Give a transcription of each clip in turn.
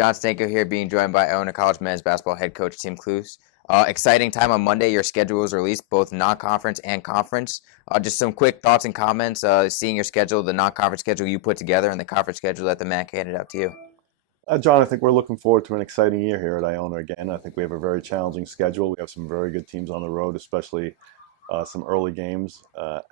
Jonathan Stanko here, being joined by Iona College men's basketball head coach Tim Cluse. Exciting time on Monday. Your schedule was released, both non-conference and conference. Just some quick thoughts and comments. Seeing your schedule, the non-conference schedule you put together, and the conference schedule that the MAC handed out to you. John, I think we're looking forward to an exciting year here at Iona again. I think we have a very challenging schedule. We have some very good teams on the road, especially some early games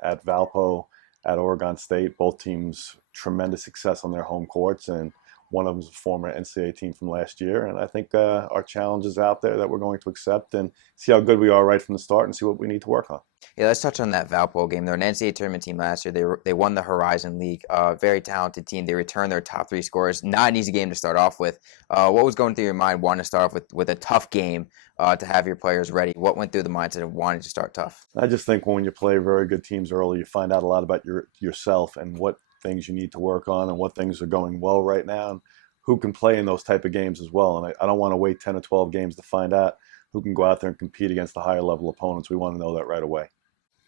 at Valpo, at Oregon State. Both teams tremendous success on their home courts, and one of them is a former NCAA team from last year. And I think our challenge is out there that we're going to accept and see how good we are right from the start and see what we need to work on. Yeah, let's touch on that Valpo game. They're an NCAA tournament team last year. They won the Horizon League. Very talented team. They returned their top three scorers. Not an easy game to start off with. What was going through your mind wanting to start off with a tough game to have your players ready? What went through the mindset of wanting to start tough? I just think when you play very good teams early, you find out a lot about yourself and what things you need to work on and what things are going well right now and who can play in those type of games as well. And I don't want to wait 10 or 12 games to find out who can go out there and compete against the higher level opponents. We want to know that right away.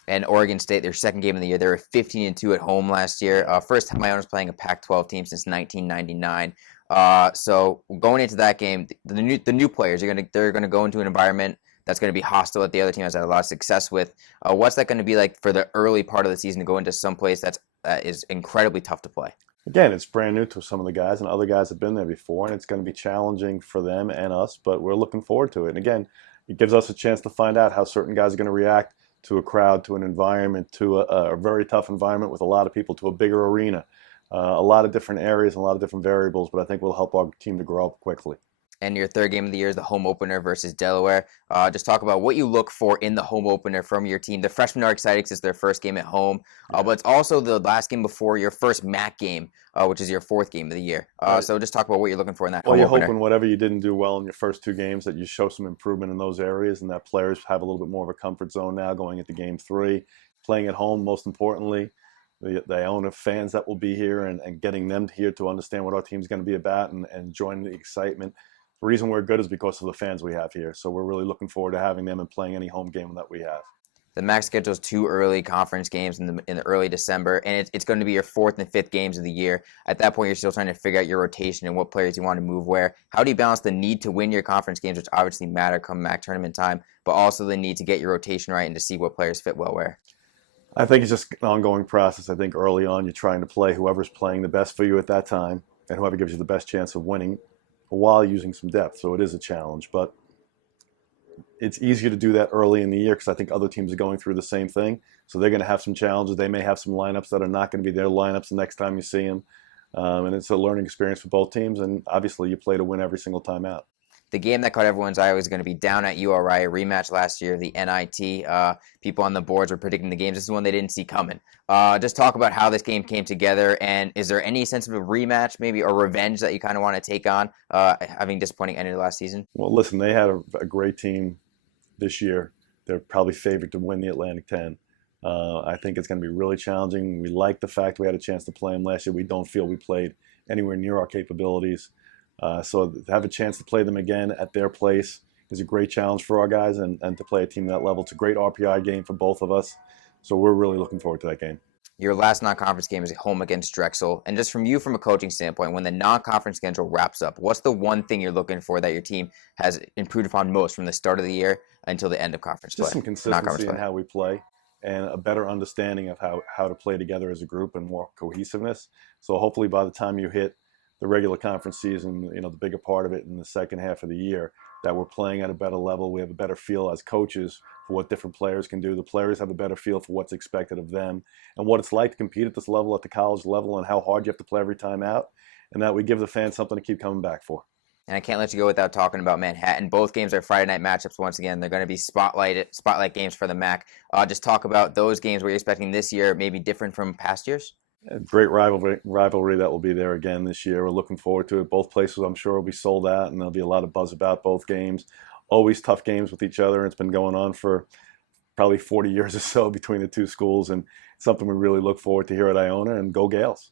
And Oregon State, their second game of the year, they were 15-2 at home last year. First time Iona's playing a Pac-12 team since 1999. So going into that game, the new players they're gonna go into an environment that's going to be hostile that the other team has had a lot of success with. What's that going to be like for the early part of the season to go into some place that is incredibly tough to play? Again, it's brand new to some of the guys, and other guys have been there before, and it's going to be challenging for them and us, but we're looking forward to it. And again, it gives us a chance to find out how certain guys are going to react to a crowd, to an environment, to a very tough environment with a lot of people, to a bigger arena, a lot of different areas and a lot of different variables, but I think will help our team to grow up quickly. And your third game of the year is the home opener versus Delaware. Just talk about what you look for in the home opener from your team. The freshmen are excited because it's their first game at home, but it's also the last game before your first MAC game, which is your fourth game of the year. Right. So just talk about what you're looking for in that Well, home you're opener. hoping whatever you didn't do well in your first two games that you show some improvement in those areas and that players have a little bit more of a comfort zone now going into game three. Playing at home, most importantly, the Iona fans that will be here and getting them here to understand what our team's going to be about and join the excitement. The reason we're good is because of the fans we have here. So we're really looking forward to having them and playing any home game that we have. The MAC schedule is two early conference games in the early December, and it's going to be your fourth and fifth games of the year. At that point, you're still trying to figure out your rotation and what players you want to move where. How do you balance the need to win your conference games, which obviously matter come MAC tournament time, but also the need to get your rotation right and to see what players fit well where? I think it's just an ongoing process. I think early on you're trying to play whoever's playing the best for you at that time and whoever gives you the best chance of winning while using some depth. So it is a challenge, but it's easier to do that early in the year because I think other teams are going through the same thing. So they're going to have some challenges. They may have some lineups that are not going to be their lineups the next time you see them. And it's a learning experience for both teams. And obviously you play to win every single time out. The game that caught everyone's eye was going to be down at URI, a rematch last year, the NIT. People on the boards were predicting the games. This is one they didn't see coming. Just talk about how this game came together, and is there any sense of a rematch, maybe, or revenge that you kind of want to take on, having disappointing end of the last season? Well, listen, they had a great team this year. They're probably favored to win the Atlantic 10. I think it's going to be really challenging. We like the fact we had a chance to play them last year. We don't feel we played anywhere near our capabilities. So to have a chance to play them again at their place is a great challenge for our guys, and to play a team at that level. It's a great RPI game for both of us. So we're really looking forward to that game. Your last non-conference game is at home against Drexel. And just from you, from a coaching standpoint, when the non-conference schedule wraps up, what's the one thing you're looking for that your team has improved upon most from the start of the year until the end of conference play? Just some consistency in how we play and a better understanding of how to play together as a group and more cohesiveness. So hopefully by the time you hit the regular conference season, the bigger part of it in the second half of the year, that we're playing at a better level. We have a better feel as coaches for what different players can do. The players have a better feel for what's expected of them and what it's like to compete at this level, at the college level, and how hard you have to play every time out, and that we give the fans something to keep coming back for. And I can't let you go without talking about Manhattan. Both games are Friday night matchups once again. They're going to be spotlight games for the MAC. Just talk about those games we're expecting this year, maybe different from past years. A great rivalry that will be there again this year. We're looking forward to it. Both places, I'm sure, will be sold out, and there'll be a lot of buzz about both games. Always tough games with each other. It's been going on for probably 40 years or so between the two schools, and it's something we really look forward to here at Iona. And go Gaels!